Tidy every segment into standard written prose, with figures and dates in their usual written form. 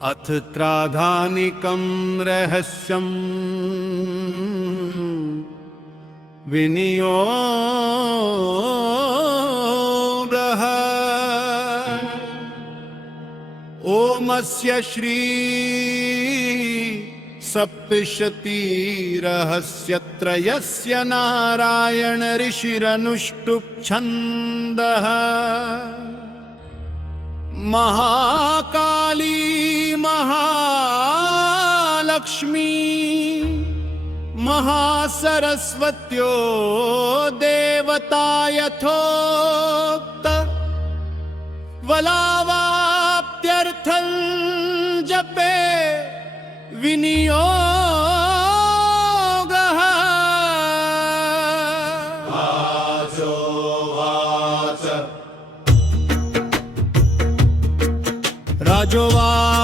अथ त्राधानिकं रहस्यं विनियोगः। ओमस्य श्री सप्तशतीरहस्यत्रयस्य नारायण ऋषिरनुष्टुप् छन्दः। महाकाली महालक्ष्मी महासरस्वत्यो देवता यथोक्त वलावाप्त्यर्थं जपे विनियोगः। राजोवाच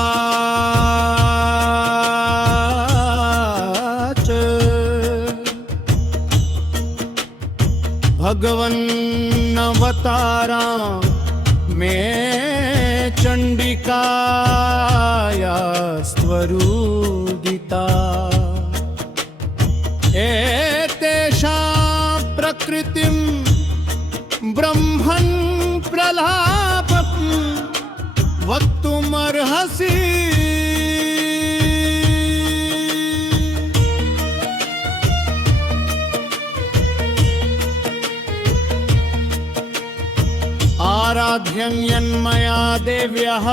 भगवन्नवतारा मे चण्डिकाया स्वरूदिता। एतेषां प्रकृतिं ब्रह्मन् प्रलापम् वक्तुमर्हसि। आराध्यं यन्मया देव्यः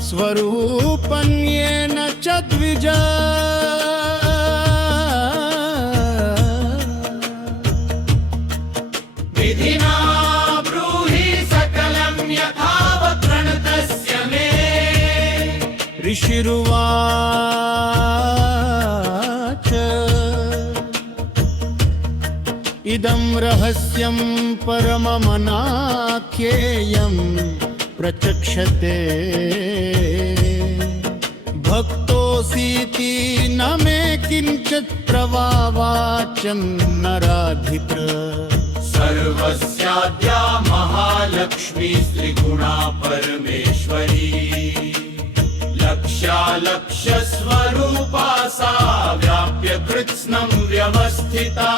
स्वरूपं येन च द्विज। विधिना ब्रूहि सकलं यथावत् प्रणतस्य मे। ऋषिरुवाच इदं रहस्यं परममनाख्येयं प्रचक्षते। भक्तोऽसीति न मे किञ्चित् प्रवावाचन्नराधित। सर्वस्याद्या महालक्ष्मी त्रिगुणा परमेश्वरी। लक्ष्यालक्ष्यस्वरूपा सा व्याप्य कृत्स्नं व्यवस्थिता।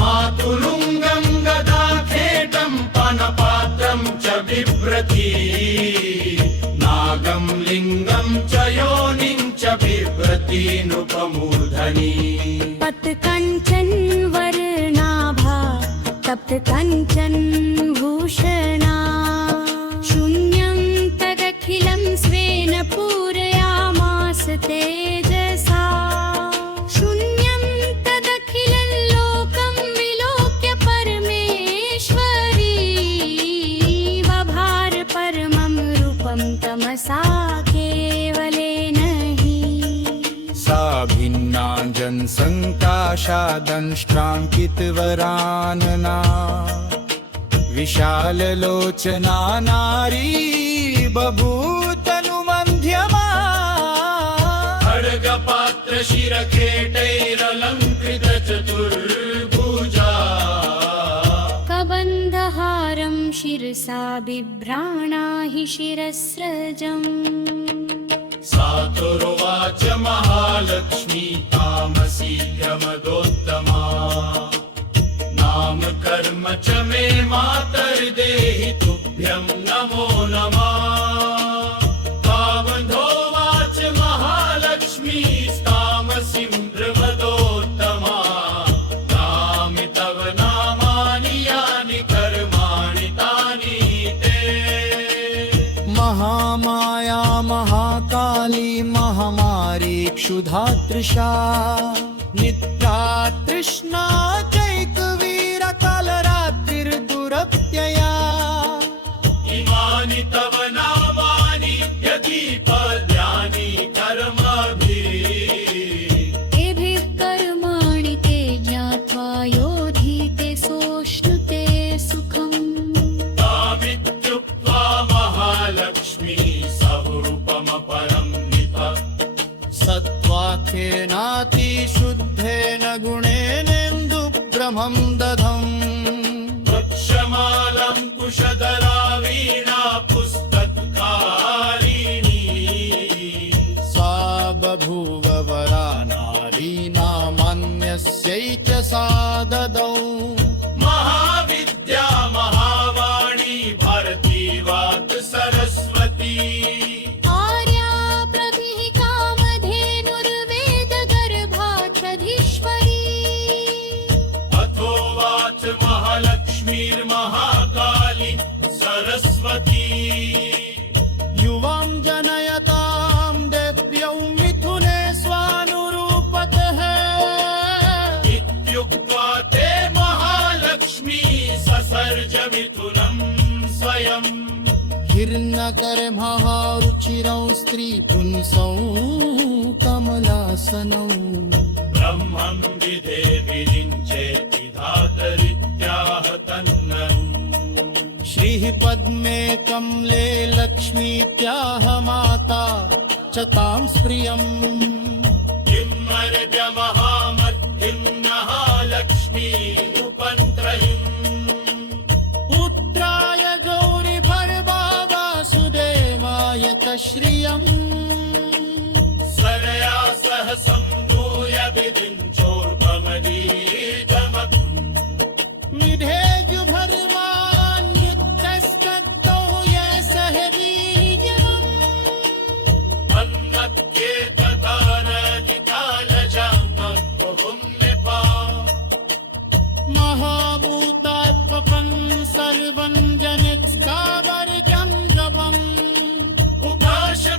मातुलुङ्गं गदाखेटं पानपात्रं च बिभ्रति। नागं लिङ्गं च योनिं च बिभ्रति नृपमूर्धनि। पत्कञ्चन वर्णाभा तप्त कञ्चन भूषणा। शून्यं तदखिलं स्वेन पूरयामास तेजसा। शून्यं तदखिलं लोकं विलोक्य परमेश्वरी। बभार परमं रूपं तमसा केवलेन हि। सा भिन्ना जनसङ्काशादंष्ट्राङ्कितवरानना। विशाललोचना नारी बभूतनुमध्यमा। खड्गपात्रशिरखेटैरलङ्कृत चतुर्भुजा। कबन्धहारं शिरसा बिभ्राणा हि शिरस्रजम्। सातुरुवाच महालक्ष्मी तामसी प्रमदोत्तमा। नाम कर्म च मे मातर्देहि तुभ्यं नमो नमः। कामधोवाच महालक्ष्मी तामसीं प्रमदोत्तमा। नामि तव नामानि यानि कर्माणि तानि ते। महामाया महाकाली महामारी क्षुधातृषा। नित्या तृष्णा चैकवीरकालरात्रिर्दुरत्यया। इमानि तव नामानि यदि पद्यानि कर्मभिः। एभिः कर्माणि ते ज्ञात्वा योधीते सोऽश्नुते सुखम्। तामित्युक्त्वा महालक्ष्मी स्वरूपमपरं निप। सत्त्वाख्येनातिशुद्धेन गुणेनेन्दुभ्रमं दधम्। वक्षमालं कुशधरा वीणा पुस्तकारिणी। प्रजापति आर्या प्रभिः कामधेनुर्वेदगर्भाच्छधीश्वरी अथोवाच महालक्ष्मीर्महाकाली सरस्वती युवां जनयतां देव्यौ मिथुने स्वानुरूपतः इत्युक्त्वा ते महालक्ष्मी ससर्ज मिथुनं स्वयम् हिरण्यकर्मः रुचिरौ स्त्रीपुंसौ कमलासनौ ब्रह्मं विधे विरिञ्चेति धातरित्याह तन्नम् श्रीः पद्मे कमले लक्ष्मीत्याह माता च तां स्त्रियम् किमर्घ्य महामद्धिं नः लक्ष्मी उपन्त्रयिम् पुत्राय गौरीभर्वा वासुदेवाय च श्रियम् सरया सह सम्भूय विरिञ्चोर्कमलीजमम् निधेजुभर्वान्युक्तस्तौ ये सह वीर्यम् महाभूतात्मकं सर्वं जनित्स्कावर्गं गवम् उपाशपालयामास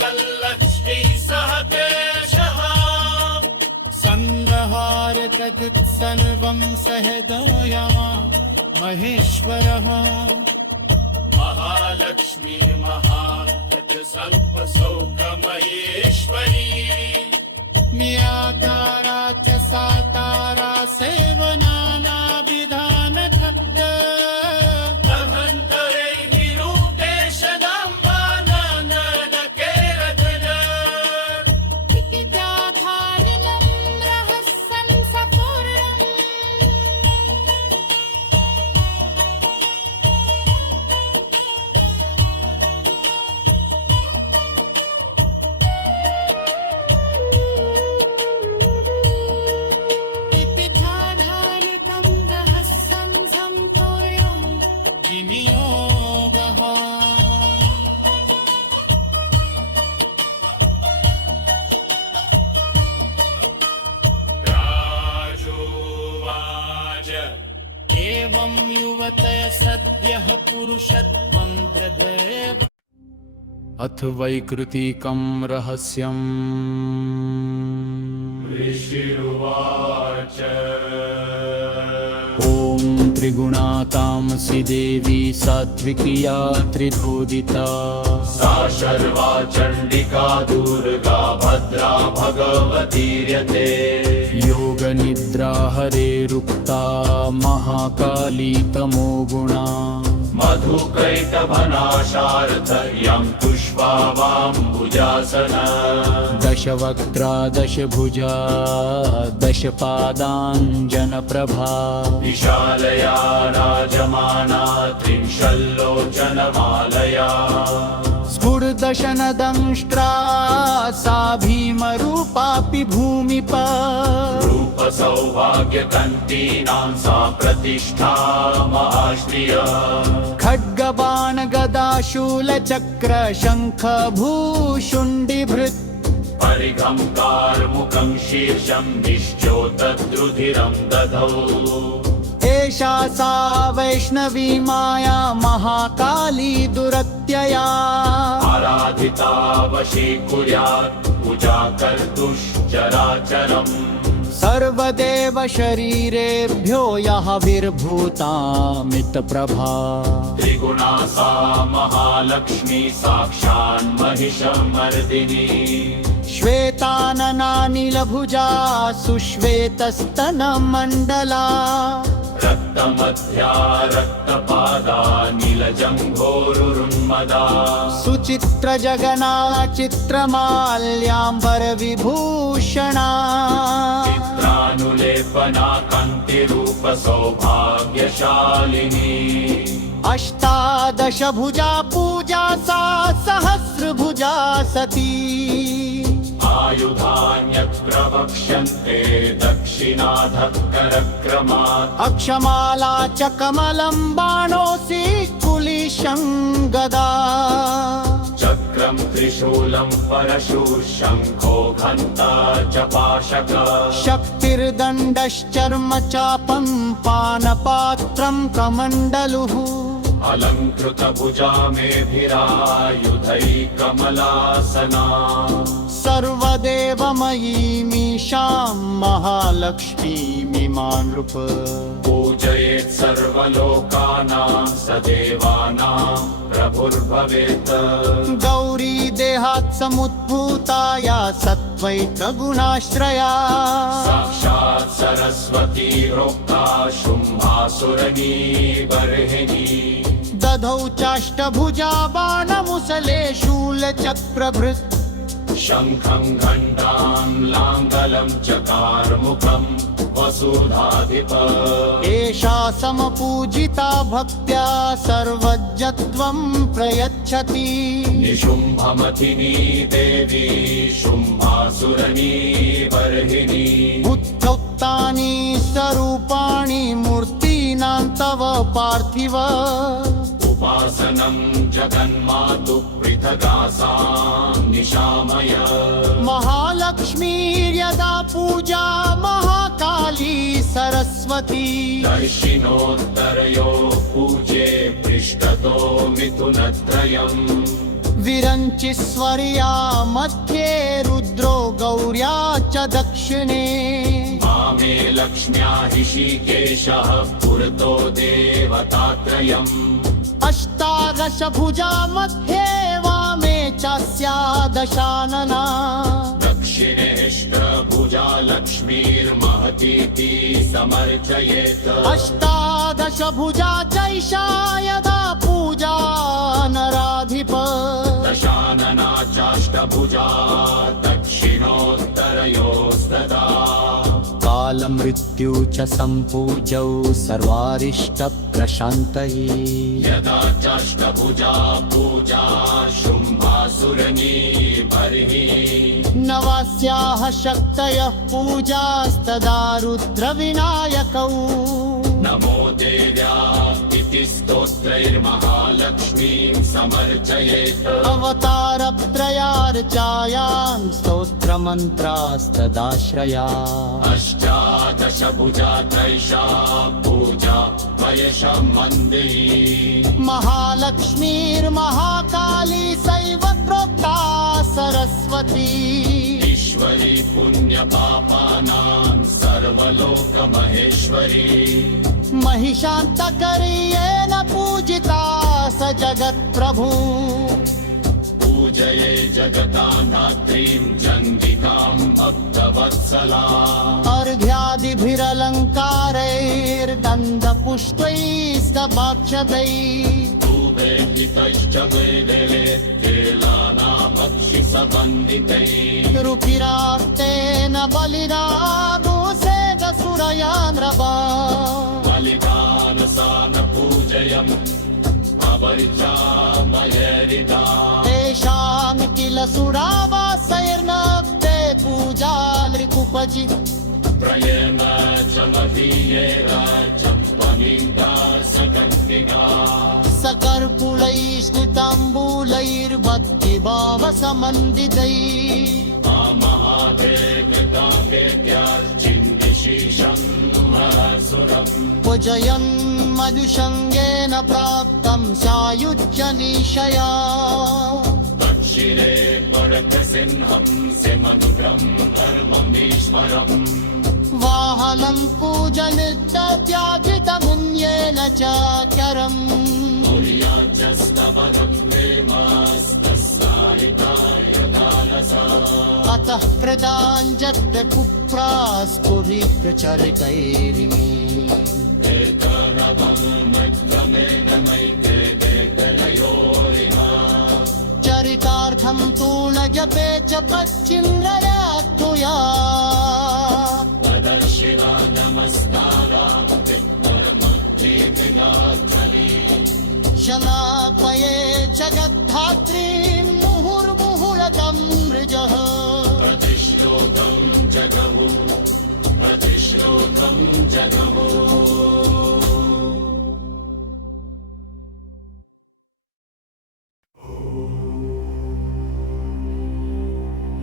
तल्लक्ष्मी सह पेशः सङ्ग्रहारकथित् सर्वं सह दयावान् महेश्वरः महालक्ष्मी महासौकमहेश्वरी नियातारा च सातारा सेवनानाविधानतत्त अभन्तरे निरूपेशदाम्बानानकेरतन इति गाथानिलं रहस्यं सपूर्णम् इति ध्यानानिकं रहस्यं सम्पूर्णम् विनियोगः राजोवाच एवं युवतय सद्यः पुरुषत्वं दृढेव अथ वैकृतिकं रहस्यम् ऋषिरुवाच ॐ त्रिगुणातामसि देवी सात्विकीया त्रिधोदिता सा शर्वा चण्डिका दुर्गा भद्रा भगवतीर्यते योगनिद्रा हरेरुक्ता महाकाली तमोगुणा मधुकैटभनाशार्थ यं पुष्पा वाम्बुजासन दशवक्त्रा दशभुजा दशपादाञ्जनप्रभा विशालया राजमाना त्रिंशल्लोचनमालया स्फुरदशनदंष्ट्रा सा भीमरूपापि भूमिप रूपसौभाग्यकन्तीनां सा प्रतिष्ठा महाश्रिय खड्गबाण गदा शूलचक्र शङ्ख भूषुण्डिभृत् परिघं कार्मुकं शीर्षं निश्चोतद्रुधिरं दधौ एषा सा वैष्णवी माया महाकाली दुरत्यया आराधिता वशीकुर्यात् पूजा कर्तुश्चराचरम् सर्वदेव शरीरेभ्यो यः विर्भूतामितप्रभा त्रिगुणा सा महालक्ष्मी साक्षान्महिषमर्दिनी श्वेताननानीलभुजा सुश्वेतस्तनमण्डला रक्तमध्या रक्तपादा नीलजम्भोरुन्मदा सुचित्रजगना चित्रमाल्याम्बरविभूषणा चित्रानुलेपना कान्तिरूपसौभाग्यशालिनी अष्टादशभुजा पूजा सा सहस्रभुजा सती आयुधान्यत् प्रवक्ष्यन्ते दक्ष दक्षिणाधः करक्रमात् अक्षमाला च कमलं बाणोऽसि कुलिशं गदा चक्रं त्रिशूलं परशु शङ्खो घण्टा च पाशक शक्तिर्दण्डश्चर्म चापं पानपात्रं कमण्डलुः अलङ्कृतभुजा मेभिरायुधै कमलासना सर्वदेवमयीमीशां महालक्ष्मीमिमां नृप पूजयेत् सर्वलोकानां स देवानां प्रभुर्भवेत् गौरी देहात् समुद्भूताया सत्त्वैकगुणाश्रया साक्षात् सरस्वती रोक्ता शुम्भासुरनी बर्हिणी दधौ चाष्टभुजा बाणमुसले शूलचक्रभृत् शङ्खं घण्टां लाङ्गलं च कार्मुकं वसुधाधिप एषा समपूजिता भक्त्या सर्वज्ञत्वं प्रयच्छति निशुम्भमथिनी देवी शुम्भासुरनी बर्हिणी उत्थौक्तानि स्वरूपाणि मूर्तीनां तव पार्थिव उपासनं जगन्मातु पृथगासां निशामय महालक्ष्मीर्यदा पूजा महाकाली सरस्वती दर्शिनोत्तरयो पूजे पृष्ठतो मिथुनत्रयम् विरञ्चिस्वर्या मध्ये रुद्रो गौर्या च दक्षिणे मामे लक्ष्म्या ऋषिकेशः पुरतो देवतात्रयम् अष्टादशभुजा मध्ये वामे चास्या दशानना दक्षिणेष्टभुजा लक्ष्मीर्महतीति समर्चयेत् अष्टादशभुजा चैषा यदा पूजा नराधिप दशानना चाष्टभुजा दक्षिणोत्तरयोस्तदा कालमृत्यु च सम्पूज्यौ सर्वारिष्टप्रशान्तये यदा चाष्टभुजा पूजा शुम्भासुरनी बर्हि नवास्याः शक्तयः पूजास्तदा रुद्रविनायकौ नमो देव्या इति स्तोत्रैर्महालक्ष्मीं समर्चयेत् अवतारत्रयार्चायां स्तोत्रमन्त्रास्तदाश्रया अष्टादशभुजा त्रैषा पूजा वयशं मन्दिरी महालक्ष्मीर्महाकाली सैव प्रोक्ता सरस्वती ईश्वरी पुण्यपापानां सर्वलोकमहेश्वरी महिषान्तकर्येण पूजिता स जगत्प्रभु पूजये जगतां धात्रीं चण्डिकां भक्तवत्सला अर्घ्यादिभिरलङ्कारैर्दन्तपुष्पैस्तभाक्षदैः धूपेहितैश्च वैदेवे केलानापक्षिसवन्दितैः रुचिरार्तेन बलिना भूसेदसुरया नृपा बलिदानसान पूजयम् अवर्चामयरिदा तेषां किल सुरावासैर्नक्ते पूजा नृकुपचि प्रयम च मदीयेन चम्पमीदा सकन्तिका सकर्पूलैस्मिताम्बूलैर्भक्तिभावसमन्दितैः महादेव्यतापेत्यार्चिन्दिशीशं महसुरम् पूजयन् मधुसङ्गेन प्राप्तं सायुज्यनिशया दक्षिणे परतसिंहं सिमग्रं धर्ममीश्वरम् वाहनं पूजनित्यत्याजितमुन्येन च करम् तुर्याजस्तवनं प्रेमास्तस्सारितायुधानसा अतः कृताञ्जत् कुप्रास्फुरितचरितैरिमे एकरवं मग्रमेण मैकेकयोरिमा चरितार्थं तूणजपे च पश्चिन्द्रया तुया प्रदर्शिना नमस्कारा विघ्नमुद्रीविनाथनी शनापये जगद्धात्रीं मुहुर्मुहुरतं मृजः प्रतिष्ठोदं जगवु प्रतिष्ठोदं श्लोकं जगमो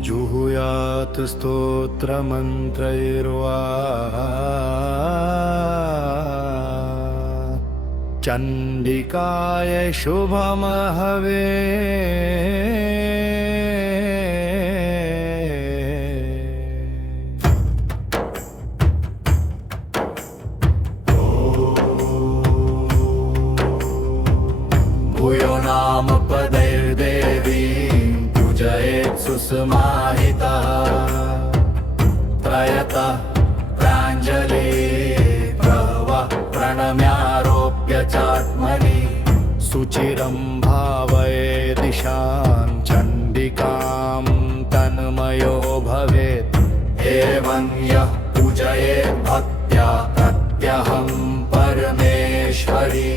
जुहुयात् स्तोत्रमन्त्रैर्वा चण्डिकाय शुभमहवे भूयो नाम पदैर्देवीं पूजयेत् सुसमाहितः त्रयतः प्राञ्जलि प्रवः प्रणम्यारोप्य चात्मनि सुचिरं भावये दिशां चण्डिकां तन्मयो भवेत् एवं यः पूजयेत् भक्त्या प्रत्यहं परमेश्वरी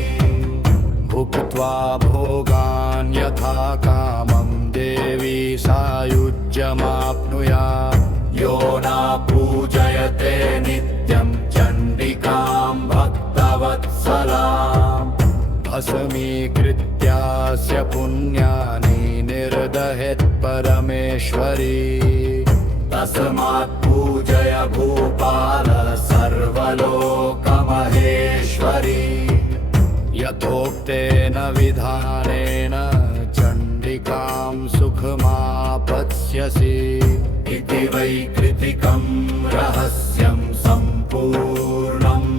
भुक्त्वा भोगान् यथा कामं देवी सायुज्यमाप्नुयात् यो न पूजयते नित्यं चण्डिकां भक्तवत्सलाम् भस्मीकृत्यास्य पुण्यानि निर्दहेत् परमेश्वरी तस्मात् पूजय भूपाल सर्वलोकमहेश्वरी यथोक्तेन विधानेन चण्डिकां सुखमापत्स्यसि इति वै कृतिकं रहस्यं सम्पूर्णम्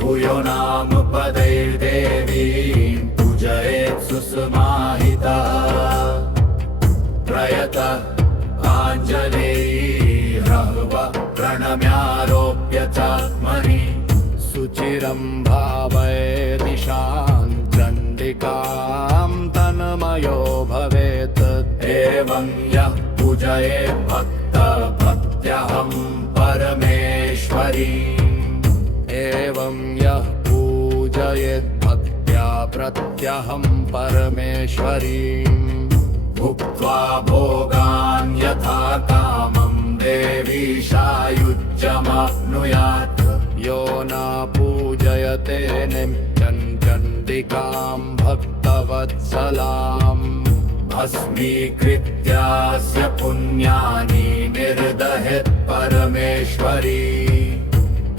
भूयो नाम पदैर्देवीं पूजयेत् सुसमाहितः प्रयतः आञ्जनेयः प्रणम्यारोप्य चात्मनि सुचिरं भावये दिशां चण्डिकां तन्मयो भवेत् एवं यः पूजयेत् भक्तभक्त्यहं परमेश्वरी एवं यः पूजयेत् भक्त्या प्रत्यहं परमेश्वरी भुक्त्वा भोगान् यथा कामं देवी सायुज्यमाप्नुयात् यो न पूजयते नित्यं चण्डिकां भक्तवत्सलाम् भस्मीकृत्यास्य पुण्यानि निर्दहेत् परमेश्वरी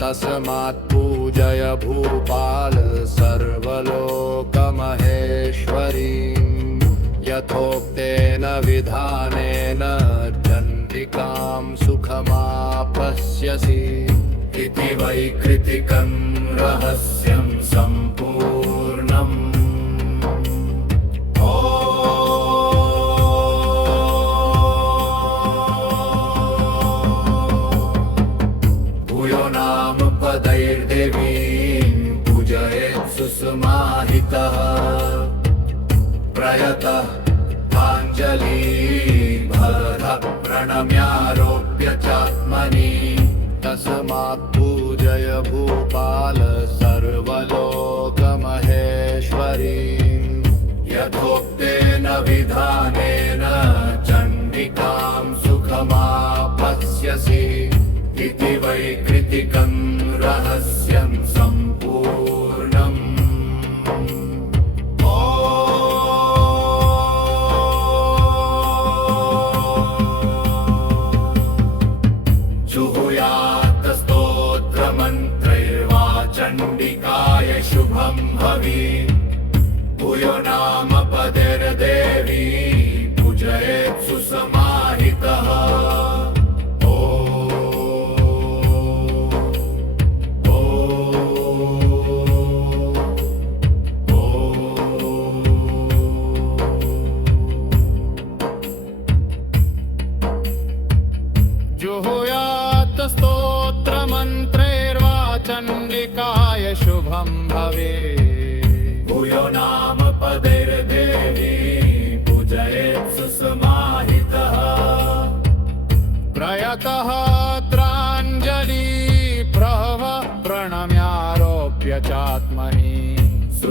तस्मात् पूजय भूपाल सर्वलोकमहेश्वरी यथोक्तेन विधानेन चण्डिकां सुखमापश्यसि इति वै कृतिकं रहस्यं सम्पूर्णम् भूयो नाम पदैर्देवीं पूजयेत् सुसमाहितः प्रयतः आञ्जलि प्रणम्यारोप्य चात्मनि तस्मात् पूजय भूपाल सर्वलोकमहेश्वरी यथोक्तेन विधानेन चण्डिकां सुखमापत्स्यसि इति वै कृतिकं रहस्यं सम्पूर्णम् जुहुयात् स्तोत्रमन्त्रैर्वा चण्डिकाय शुभं भवेत् भूयो नाम पदैर्देवी पूजयेत् सुसमाहितः जुहुयात् स्तोत्रमन्त्रैर्वा चण्डिकाय शुभं भवेत् भूयो नाम पदैर्देवी पूजयेत् सुसमाहितः प्रयतः त्राञ्जलि प्रव प्रणम्यारोप्य चात्मनि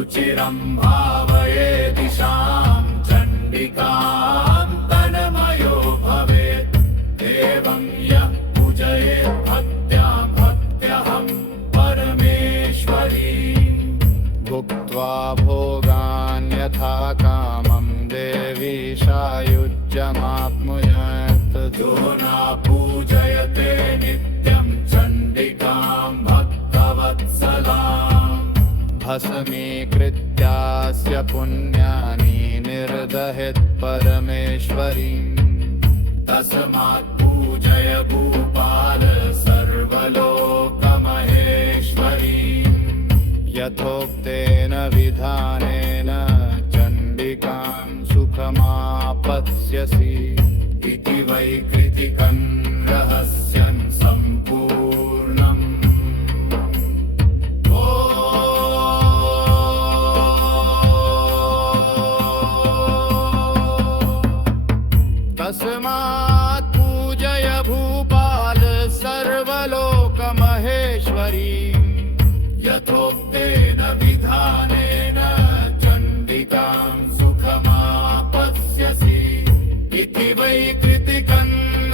सुचिरं भावये दिशां चण्डिकां तन्मयो भवेत् एवं यः पूजयेत् भक्त्या भक्त्यहं परमेश्वरीं भुक्त्वा भोगान् यथा कामं देवी सायुज्यमाप्नुयात् जो न पूजयते नित्यं चण्डिकां भक्तवत्सलाम् भस्मीकृत्यास्य पुण्यानि निर्दहेत् परमेश्वरीं तस्मात् पूजय भूपाल सर्वलोकमहेश्वरीं यथोक्तेन विधानेन चण्डिकां सुखमापत्स्यसि इति वैकृतिकं रहस्यं सम्पूर्णम् तस्मात् पूजय भूपाल सर्वलोकमहेश्वरीं यथोक्तेन विधानेन चण्डिकां सुखमापत्स्यसि इति वैकृतिकं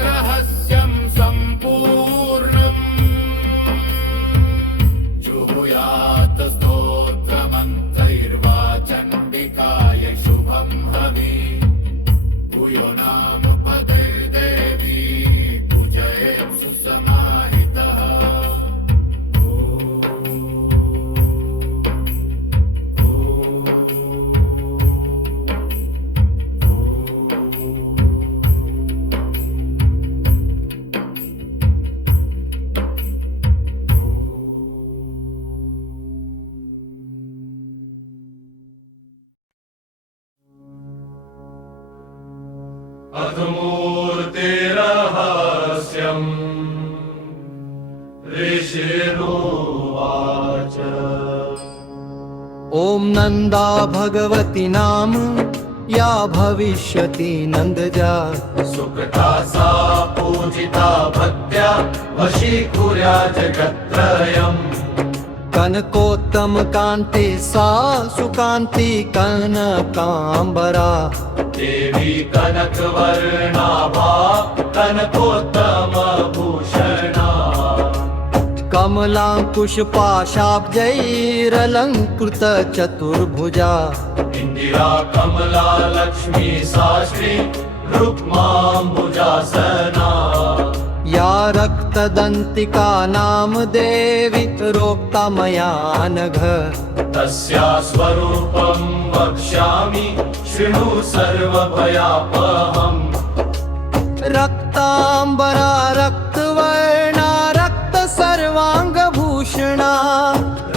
रहस्यं सम्पूर्णम् जुहुयात् स्तोत्रमन्त्रैर्वा चण्डिकाय शुभं हविः भूयो नाम पदैर्देवी पूजयेत् सुसमाहितः अधमूर्तिरहस्यम् ऋषिरुवाच ॐ नन्दा भगवती नाम या भविष्यति नन्दजा सुकृता सा पूजिता भक्त्या वशीकुर्या जगत्त्रयम् कनकोत्तम कान्ते सा सुकान्ति कनकाम्बरा देवी कनकवर्णाभा कनकोत्तमभूषणा कमलाङ्कुशपाशाब्जैरलङ्कृत चतुर्भुजा इंदिरा कमला लक्ष्मी साश्री रुक्माम्बुजासना या रक्तदन्तिका नाम देवी रोक्ता मया नघ तस्या स्वरूपं वक्ष्यामि शृणु सर्वभयापहम् रक्ताम्बरा रक्तवर्णा रक्त सर्वाङ्गभूषणा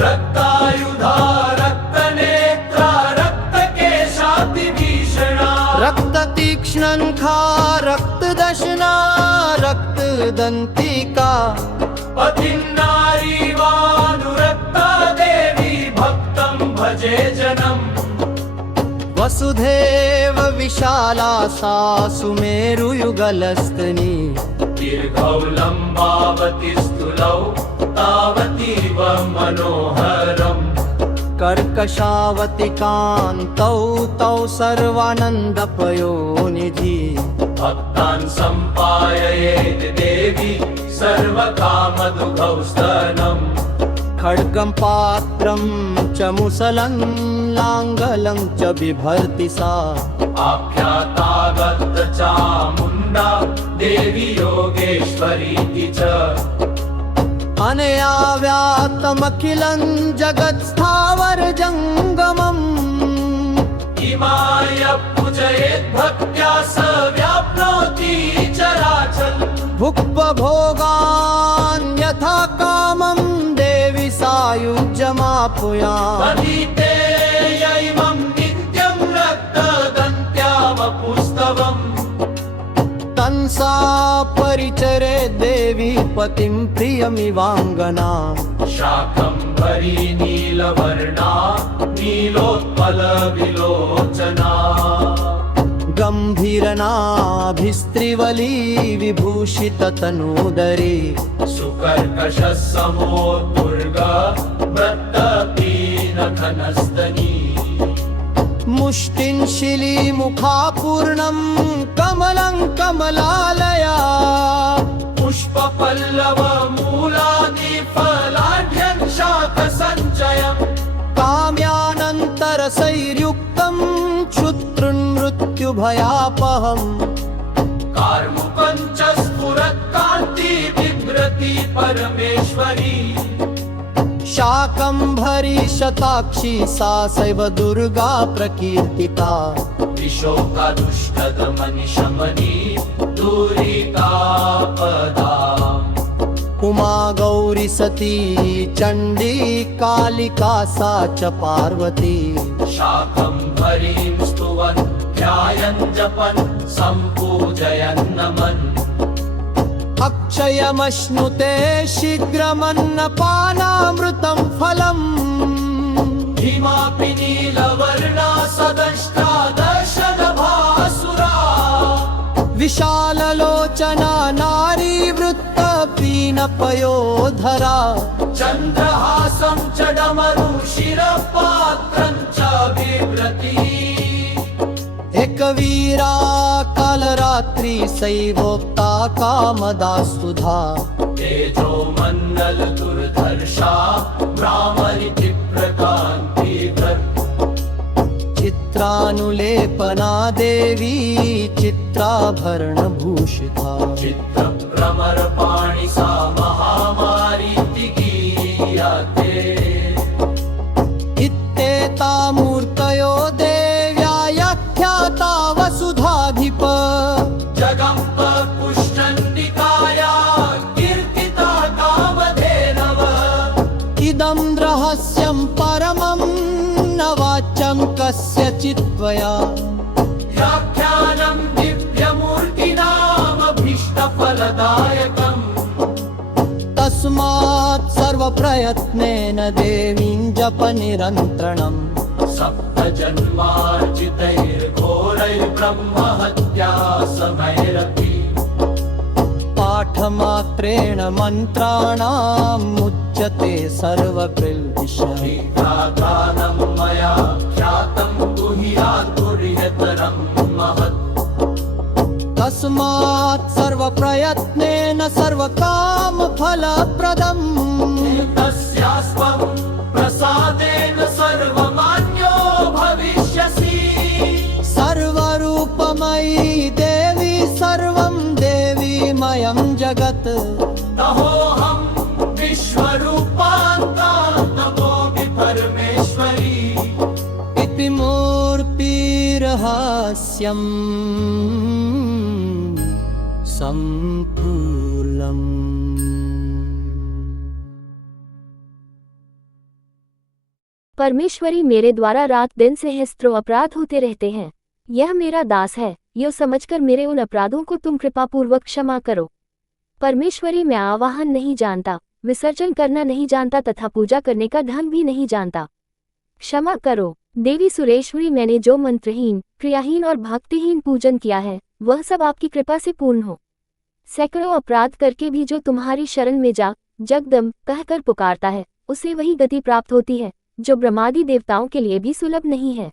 रक्तायुधा रक्तनेत्रा रक्तकेशातिभीषणा रक्ततीक्ष्णन्खा रक्तदशना रक्तदन्तिका पथिन्नारी वानुरक्ता देवी भक्तं भजे जनम् वसुधैव विशाला सा सुमेरुयुगलस्तनी दीर्घौ लम्बावति स्थूलौ तावतीव मनोहरम् कर्कशावति कान्तौ तौ सर्वानन्दपयोनिधि भक्तान् सम्पाययेत् देवी सर्वकामदुघौ स्तनम् खड्गं पात्रं च मुसलं लाङ्गलं च बिभर्ति सा आख्यातागत चामुण्डा देवी योगेश्वरीति च अनया व्याप्तमखिलं जगत्स्थावर जङ्गमम् इमाय पूजयेत् भक्त्या स व्याप्नोति चराचरम् भुक्त्वभोगान् यथा कामं देवी सायुज्यमाप्नुयात् अधीते यैमं नित्यं रक्तदन्त्यावपुस्तवम् तन्सा परिचरे देवी पतिं प्रियमिवाङ्गना शाकम्भरी नीलवर्णा नीलोत्पलविलोचना गम्भीरनाभिस्त्रिवली विभूषिततनूदरी सुकर्कशः समो दुर्गा वृत्तपीनखनस्तनी मुष्टिं शिलीमुखापूर्णं कमलं कमलालया पुष्पपल्लवमूलादिफलाढ्यं शाकसञ्चयम् काम्यानन्तरसैर्युक्तं क्षुत्रुन्मृत्युभयापहम् कार्मुकं च स्फुरत्कान्ति बिभ्रति परमेश्वरी शाकम्भरी शताक्षी सा सैव दुर्गा प्रकीर्तिता विशोका दुष्टदमनिशमनी दूरितापदा उमा गौरी सती चण्डी कालिका सा च पार्वती शाकम्भरीं स्तुवन् ध्यायन् जपन् सम्पूजयन् नमन् अक्षयमश्नुते शीघ्रमन्नपानामृतं फलम् भीमापि नीलवर्णा सदष्टादशनभासुरा विशाललोचना नारी वृत्तपीनपयोधरा चन्द्रहासं च डमरुशिरपात्रं च बिभ्रति एकवीरा कालरात्रि सैवोक्ता कामदा सुधा तेजो मण्डल दुर्धर्षा भ्रामरि क्षिप्रकान्तिधर चित्रानुलेपना देवी चित्राभरणभूषिता चित्रभ्रमरपाणि सा महामारीति गीयते इत्येता मूर्तयो देव्याख्याता वसुधाधिप जगम्ब पुष्टन्निकाया कीर्तिता कामधेनव इदं रहस्यं परमं न वाच्यं कस्यचित् त्वया व्याख्यानं दिव्यमूर्तिनामभीष्टफलदायकम् तस्मात् सर्वप्रयत्नेन देवीं जप निरन्तरणम् सप्तजन्मार्जितैर्घोरैर्ब्रह्महत्या समैरपि पाठमात्रेण मन्त्राणां मुच्यते सर्वकृल्विषः गानं मया ख्यातं गुह्यात् गुह्यतरं महत् तस्मात् सर्वप्रयत्नेन सर्वकामफलप्रदम् तस्यास्त्वं प्रसादेन सर्वमान्यो भविष्यसि सर्वरूपमयी देवी सर्वं देवीमयं जगत् तहोऽहं विश्वरूपान्ता नमोऽपि परमेश्वरी इति मूर्तिरहस्यम् सम्पूर्णम्। परमेश्वरी मेरे द्वारा रात दिन सहस्त्रों अपराध होते रहते हैं। यह मेरा दास है, यो समझकर मेरे उन अपराधों को तुम कृपापूर्वक क्षमा करो। परमेश्वरी मैं आवाहन नहीं जानता, विसर्जन करना नहीं जानता तथा पूजा करने का ढंग भी नहीं जानता, क्षमा करो। देवी सुरेश्वरी मैंने जो मंत्रहीन, क्रियाहीन और भक्तिहीन पूजन किया है वह सब आपकी कृपा से पूर्ण हो। सैकड़ों अपराध करके भी जो तुम्हारी शरण में जगदम कहकर पुकारता है उसे वही गति प्राप्त होती है जो ब्रह्मादि देवताओं के लिए भी सुलभ नहीं है।